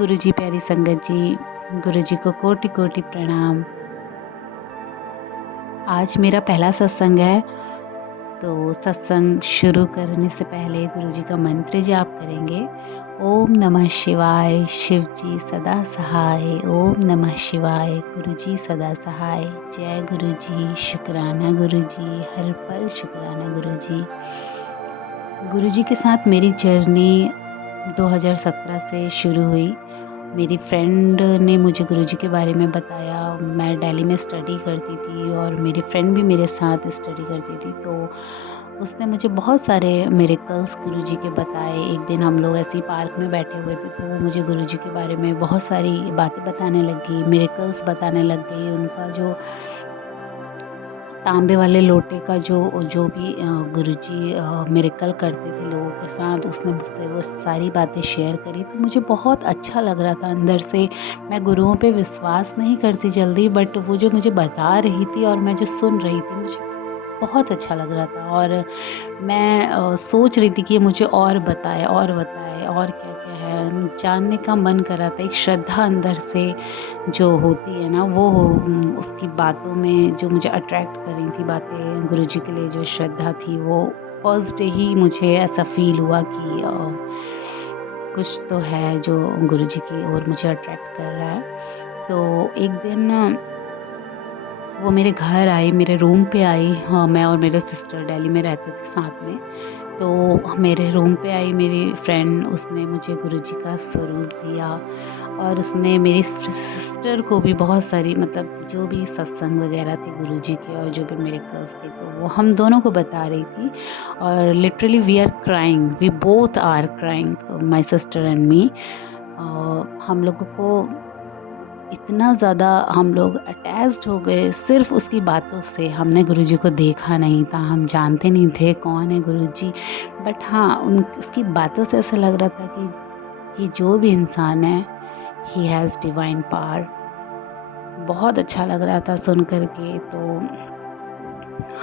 गुरु जी, प्यारी संगत जी, गुरु जी को कोटि कोटि प्रणाम। आज मेरा पहला सत्संग है, तो सत्संग शुरू करने से पहले गुरु जी का मंत्र जाप करेंगे। ओम नमः शिवाय, शिव जी सदा सहाय। ओम नमः शिवाय, गुरु जी सदा सहाय। जय गुरु जी, शुक्राना गुरु जी, हर पल शुक्राना गुरु जी। गुरु जी के साथ मेरी जर्नी 2017 से शुरू हुई। मेरी फ्रेंड ने मुझे गुरुजी के बारे में बताया। मैं दिल्ली में स्टडी करती थी और मेरी फ्रेंड भी मेरे साथ स्टडी करती थी, तो उसने मुझे बहुत सारे मिरेकल्स गुरुजी के बताए। एक दिन हम लोग ऐसे ही पार्क में बैठे हुए थे, तो वो मुझे गुरुजी के बारे में बहुत सारी बातें बताने लगी, मिरेकल्स बताने लग गई। उनका जो तांबे वाले लोटे का जो भी गुरुजी मिरेकल करते थे लोगों के साथ, उसने मुझसे वो सारी बातें शेयर करी। तो मुझे बहुत अच्छा लग रहा था अंदर से। मैं गुरुओं पे विश्वास नहीं करती जल्दी, बट वो जो मुझे बता रही थी और मैं जो सुन रही थी, मुझे बहुत अच्छा लग रहा था। और मैं सोच रही थी कि मुझे और बताए और बताए, और क्या-क्या है, जानने का मन कर रहा था। एक श्रद्धा अंदर से जो होती है ना, वो उसकी बातों में जो मुझे अट्रैक्ट कर रही थी बातें, गुरुजी के लिए जो श्रद्धा थी, वो फर्स्ट डे ही मुझे ऐसा फ़ील हुआ कि कुछ तो है जो गुरुजी की ओर मुझे अट्रैक्ट कर रहा है। तो एक दिन वो मेरे घर आई, मेरे रूम पे आई। हाँ, मैं और मेरे सिस्टर दिल्ली में रहते थे साथ में। तो मेरे रूम पे आई मेरी फ्रेंड, उसने मुझे गुरुजी का स्वरूप दिया और उसने मेरी सिस्टर को भी बहुत सारी, मतलब जो भी सत्संग वगैरह थे गुरुजी के और जो भी मिरेकल्स थे, तो वो हम दोनों को बता रही थी। और literally we are crying, we both are crying, my sister and me. हम लोगों को इतना ज़्यादा हम लोग अटैच्ड हो गए सिर्फ़ उसकी बातों से। हमने गुरुजी को देखा नहीं था, हम जानते नहीं थे कौन है गुरुजी, बट हाँ, उसकी बातों से ऐसा लग रहा था कि ये जो भी इंसान है, ही हैज़ डिवाइन पावर। बहुत अच्छा लग रहा था सुन कर के। तो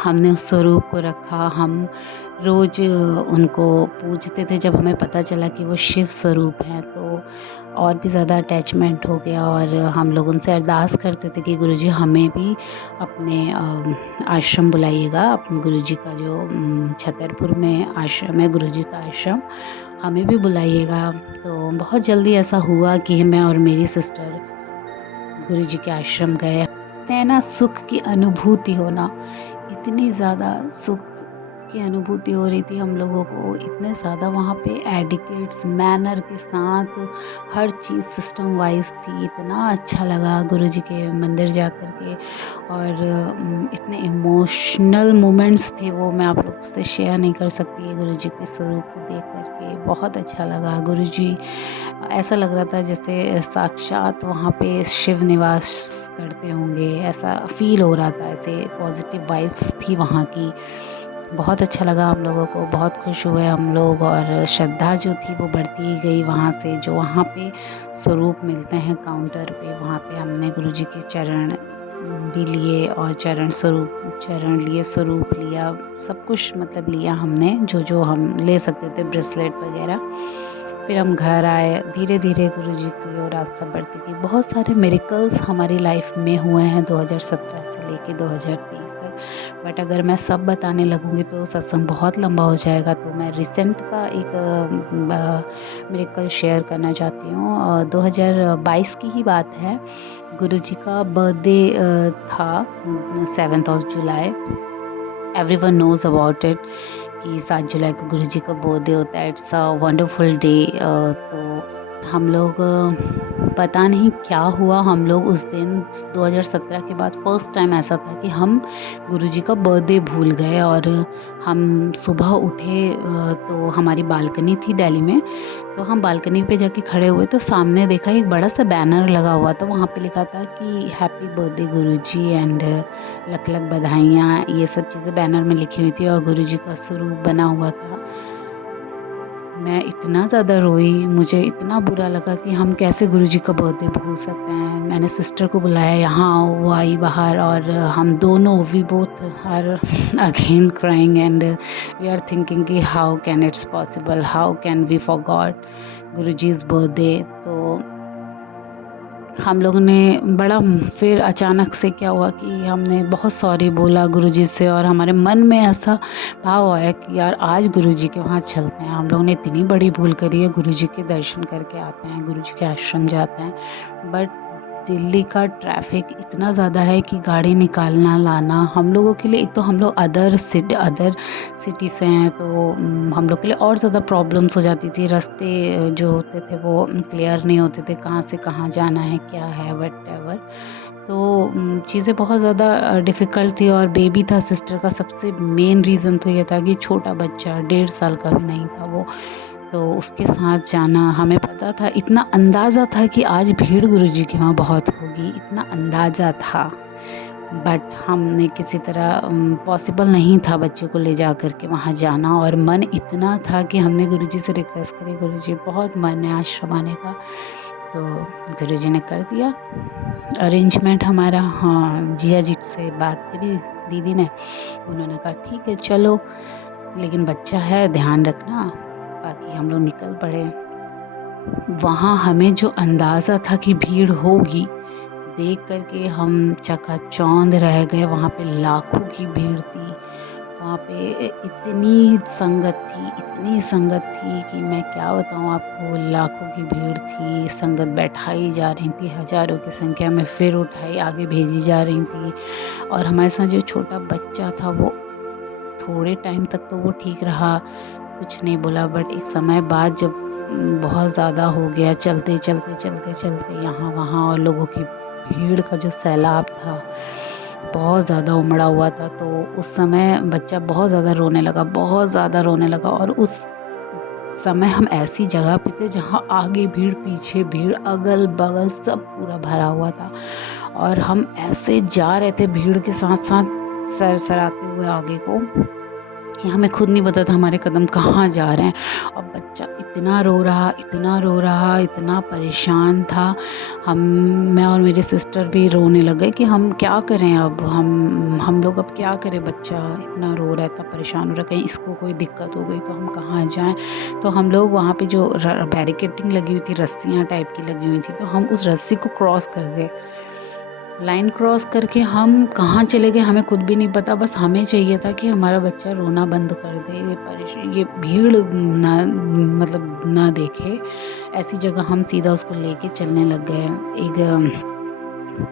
हमने उस स्वरूप को रखा। हम रोज़ उनको पूजते थे। जब हमें पता चला कि वो शिव स्वरूप हैं, तो और भी ज़्यादा अटैचमेंट हो गया। और हम लोग उनसे अरदास करते थे कि गुरुजी हमें भी अपने आश्रम बुलाइएगा। अपने गुरुजी का जो छतरपुर में आश्रम है, गुरुजी का आश्रम, हमें भी बुलाइएगा। तो बहुत जल्दी ऐसा हुआ कि मैं और मेरी सिस्टर गुरुजी के आश्रम गए। कहते हैं ना, सुख की अनुभूति होना, इतनी ज़्यादा सुख की अनुभूति हो रही थी हम लोगों को। इतने ज़्यादा वहाँ पे एडिकेट्स मैनर के साथ हर चीज़ सिस्टम वाइज थी। इतना अच्छा लगा गुरुजी के मंदिर जा कर के। और इतने इमोशनल मोमेंट्स थे वो, मैं आप लोग से शेयर नहीं कर सकती। गुरुजी के स्वरूप को देख कर के बहुत अच्छा लगा। गुरुजी, ऐसा लग रहा था जैसे साक्षात वहाँ पे शिव निवास करते होंगे, ऐसा फ़ील हो रहा था। ऐसे पॉजिटिव वाइब्स थी वहाँ की। बहुत अच्छा लगा हम लोगों को, बहुत खुश हुए हम लोग। और श्रद्धा जो थी वो बढ़ती ही गई वहाँ से। जो वहाँ पे स्वरूप मिलते हैं काउंटर पे, वहाँ पे हमने गुरुजी के चरण भी लिए और चरण लिए, स्वरूप लिया, सब कुछ मतलब लिया हमने, जो जो हम ले सकते थे, ब्रेसलेट वगैरह। फिर हम घर आए। धीरे धीरे गुरुजी की ओर रास्ता बढ़ती गई। बहुत सारे मिरेकल्स हमारी लाइफ में हुए हैं 2017 से लेके 2023 तक, बट अगर मैं सब बताने लगूँगी तो सत्संग बहुत लंबा हो जाएगा। तो मैं रिसेंट का एक मिरेकल शेयर करना चाहती हूँ। 2022 की ही बात है। गुरुजी का बर्थडे था 7th of July। Everyone knows about it कि 7 जुलाई को गुरुजी का बर्थडे होता है। It's a wonderful day. तो हम लोग पता नहीं क्या हुआ, हम लोग उस दिन 2017 के बाद फर्स्ट टाइम ऐसा था कि हम गुरुजी का बर्थडे भूल गए। और हम सुबह उठे तो हमारी बालकनी थी दिल्ली में, तो हम बालकनी पे जाके खड़े हुए तो सामने देखा एक बड़ा सा बैनर लगा हुआ था। वहाँ पे लिखा था कि हैप्पी बर्थडे गुरुजी एंड लख लख बधाइयाँ, ये सब चीज़ें बैनर में लिखी हुई थी और गुरुजी का स्वरूप बना हुआ था। मैं इतना ज़्यादा रोई, मुझे इतना बुरा लगा कि हम कैसे गुरुजी का बर्थडे भूल सकते हैं। मैंने सिस्टर को बुलाया, यहाँ आओ। वो आई बाहर और हम दोनों, we both are again crying and we are thinking कि how can it's possible, how can we forgot गुरुजी's बर्थडे। तो हम लोगों ने बड़ा फिर अचानक से क्या हुआ कि हमने बहुत सॉरी बोला गुरुजी से, और हमारे मन में ऐसा भाव आया कि यार आज गुरुजी के वहाँ चलते हैं। हम लोगों ने इतनी बड़ी भूल करी है, गुरुजी के दर्शन करके आते हैं, गुरुजी के आश्रम जाते हैं, बट दिल्ली का ट्रैफिक इतना ज़्यादा है कि गाड़ी निकालना लाना हम लोगों के लिए, एक तो हम लोग अदर सिटी से हैं, तो हम लोग के लिए और ज़्यादा प्रॉब्लम्स हो जाती थी। रास्ते जो होते थे वो क्लियर नहीं होते थे, कहाँ से कहाँ जाना है, क्या है, व्हाटएवर। तो चीज़ें बहुत ज़्यादा डिफ़िकल्ट थी, और बेबी था सिस्टर का। सबसे मेन रीज़न तो ये था कि छोटा बच्चा 1.5 साल का भी नहीं था वो, तो उसके साथ जाना हमें पता था, इतना अंदाज़ा था कि आज भीड़ गुरुजी के वहाँ बहुत होगी, इतना अंदाज़ा था। बट हमने किसी तरह पॉसिबल नहीं था बच्चे को ले जा कर के वहाँ जाना, और मन इतना था कि हमने गुरुजी से रिक्वेस्ट करी, गुरुजी बहुत मन है आश्रम आने का। तो गुरुजी ने कर दिया अरेंजमेंट हमारा। हाँ, जिया जी से बात करी दीदी ने, उन्होंने कहा ठीक है चलो, लेकिन बच्चा है ध्यान रखना। बाकी हम लोग निकल पड़े। वहाँ हमें जो अंदाज़ा था कि भीड़ होगी, देख कर के हम चकाचौंध रह गए। वहाँ पे लाखों की भीड़ थी, वहाँ पे इतनी संगत थी कि मैं क्या बताऊँ आपको। लाखों की भीड़ थी, संगत बैठाई जा रही थी हज़ारों की संख्या में, फिर उठाई आगे भेजी जा रही थी। और हमारे साथ जो छोटा बच्चा था वो थोड़े टाइम तक तो वो ठीक रहा, कुछ नहीं बोला, बट एक समय बाद जब बहुत ज़्यादा हो गया, चलते यहाँ वहाँ, और लोगों की भीड़ का जो सैलाब था बहुत ज़्यादा उमड़ा हुआ था, तो उस समय बच्चा बहुत ज़्यादा रोने लगा। और उस समय हम ऐसी जगह पे थे जहाँ आगे भीड़, पीछे भीड़, अगल बगल सब पूरा भरा हुआ था, और हम ऐसे जा रहे थे भीड़ के साथ साथ सरसराते हुए आगे को कि हमें खुद नहीं पता था हमारे कदम कहाँ जा रहे हैं। और बच्चा इतना रो रहा, इतना परेशान था। मैं और मेरे सिस्टर भी रोने लगे कि हम क्या करें अब, हम लोग अब क्या करें। बच्चा इतना रो रहा था, परेशान हो रहा, कहीं इसको कोई दिक्कत हो गई तो हम कहाँ जाएं। तो हम लोग वहाँ पे जो बैरिकेडिंग लगी हुई थी, रस्सियाँ टाइप की लगी हुई थी, तो हम उस रस्सी को क्रॉस कर गए। लाइन क्रॉस करके हम कहाँ चले गए हमें खुद भी नहीं पता। बस हमें चाहिए था कि हमारा बच्चा रोना बंद कर दे, ये भीड़ ना, मतलब ना देखे। ऐसी जगह हम सीधा उसको लेके चलने लग गए। एक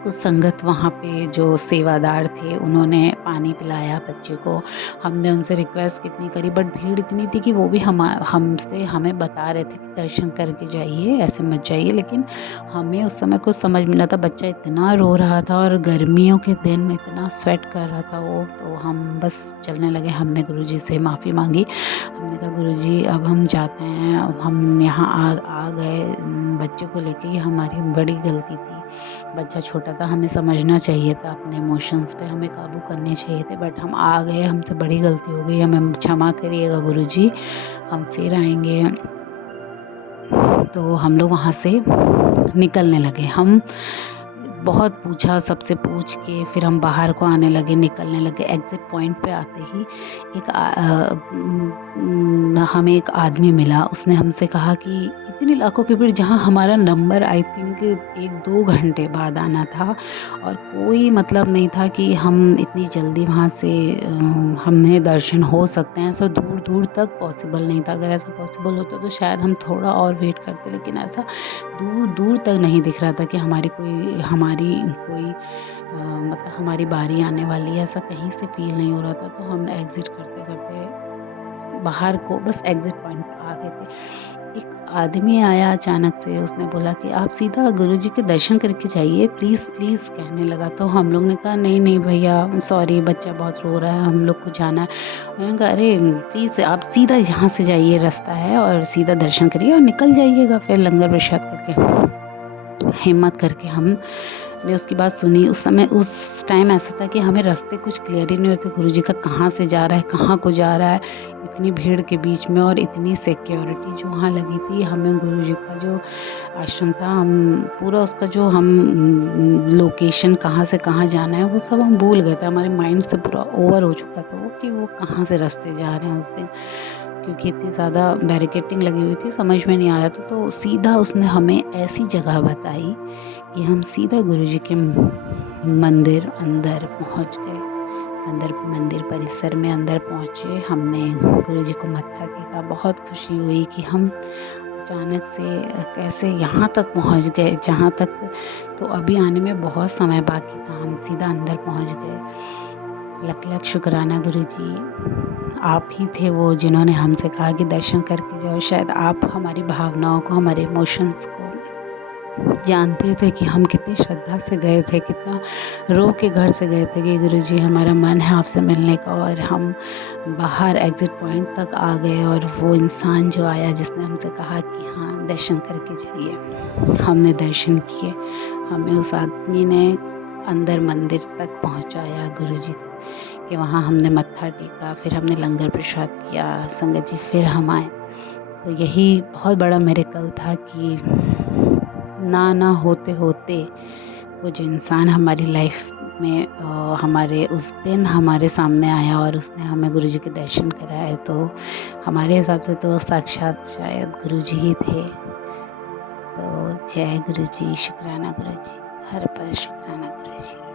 कुछ संगत वहाँ पे जो सेवादार थे, उन्होंने पानी पिलाया बच्चे को। हमने उनसे रिक्वेस्ट कितनी करी, बट भीड़ इतनी थी कि वो भी हमें बता रहे थे कि दर्शन करके जाइए, ऐसे मत जाइए। लेकिन हमें उस समय कुछ समझ में नहीं था, बच्चा इतना रो रहा था और गर्मियों के दिन इतना स्वेट कर रहा था वो। तो हम बस चलने लगे। हमने गुरुजी से माफ़ी मांगी, हमने कहा गुरुजी अब हम जाते हैं, अब हम यहाँ आ गए बच्चे को लेके, ये हमारी बड़ी गलती थी। बच्चा छोटा था, हमें समझना चाहिए था, अपने इमोशंस पे हमें काबू करने चाहिए थे, बट हम आ गए, हमसे बड़ी गलती हो गई, हमें क्षमा करिएगा गुरुजी, हम फिर आएंगे। तो हम लोग वहाँ से निकलने लगे। हम बहुत पूछा, सबसे पूछ के फिर हम बाहर को आने लगे, निकलने लगे। एग्ज़िट पॉइंट पे आते ही हमें एक आदमी मिला। उसने हमसे कहा कि इतनी लाखों की भीड़, जहाँ हमारा नंबर आई थिंक 1-2 घंटे बाद आना था, और कोई मतलब नहीं था कि हम इतनी जल्दी वहाँ से हमें दर्शन हो सकते हैं। ऐसा दूर दूर तक पॉसिबल नहीं था। अगर ऐसा पॉसिबल होता तो शायद हम थोड़ा और वेट करते, लेकिन ऐसा दूर दूर तक नहीं दिख रहा था कि हमारी कोई मतलब हमारी बारी आने वाली है, ऐसा कहीं से फील नहीं हो रहा था। तो हम एग्ज़िट करते करते बाहर को बस एग्ज़िट पॉइंट पे आ गए थे। एक आदमी आया अचानक से, उसने बोला कि आप सीधा गुरुजी के दर्शन करके जाइए, प्लीज़ प्लीज़ कहने लगा। तो हम लोग ने कहा नहीं नहीं भैया सॉरी, बच्चा बहुत रो रहा है, हम लोग को जाना है। उन्होंने कहा अरे प्लीज़ आप सीधा यहाँ से जाइए, रास्ता है, और सीधा दर्शन करिए और निकल जाइएगा फिर लंगर प्रसाद करके। हिम्मत करके हमने उसकी बात सुनी। उस टाइम ऐसा था कि हमें रास्ते कुछ क्लियर ही नहीं होते, गुरुजी का कहाँ से जा रहा है, कहाँ को जा रहा है, इतनी भीड़ के बीच में, और इतनी सिक्योरिटी जो वहाँ लगी थी। हमें गुरुजी का जो आश्रम था, हम पूरा उसका जो हम लोकेशन कहाँ से कहाँ जाना है वो सब हम भूल गए थे। हमारे माइंड से पूरा ओवर हो चुका था वो, कि वो कहाँ से रास्ते जा रहे हैं उस दिन। क्योंकि इतनी ज़्यादा बैरिकेडिंग लगी हुई थी, समझ में नहीं आ रहा था। तो सीधा उसने हमें ऐसी जगह बताई कि हम सीधा गुरुजी के मंदिर अंदर पहुंच गए। अंदर मंदिर परिसर में अंदर पहुँचे, हमने गुरुजी को मत्था टेका। बहुत खुशी हुई कि हम अचानक से कैसे यहाँ तक पहुँच गए जहाँ तक, तो अभी आने में बहुत समय बाकी था, हम सीधा अंदर पहुँच गए। लख लख शुक्राना गुरुजी, आप ही थे वो जिन्होंने हमसे कहा कि दर्शन करके जाओ। शायद आप हमारी भावनाओं को, हमारे इमोशंस को जानते थे कि हम कितनी श्रद्धा से गए थे, कितना रो के घर से गए थे कि गुरुजी हमारा मन है आपसे मिलने का। और हम बाहर एग्ज़िट पॉइंट तक आ गए और वो इंसान जो आया जिसने हमसे कहा कि हाँ दर्शन करके जाइए, हमने दर्शन किए। हमें उस आदमी ने अंदर मंदिर तक पहुंचाया गुरुजी के, वहाँ हमने मत्था टेका, फिर हमने लंगर प्रसाद किया संगत जी, फिर हम आए। तो यही बहुत बड़ा मिरेकल था कि ना होते होते वो जो इंसान हमारी लाइफ में हमारे उस दिन हमारे सामने आया और उसने हमें गुरुजी के दर्शन कराए। तो हमारे हिसाब से तो साक्षात शायद गुरुजी ही थे। तो जय गुरुजी, शुक्राना गुरुजी, हर पल शुक्राना गुरुजी।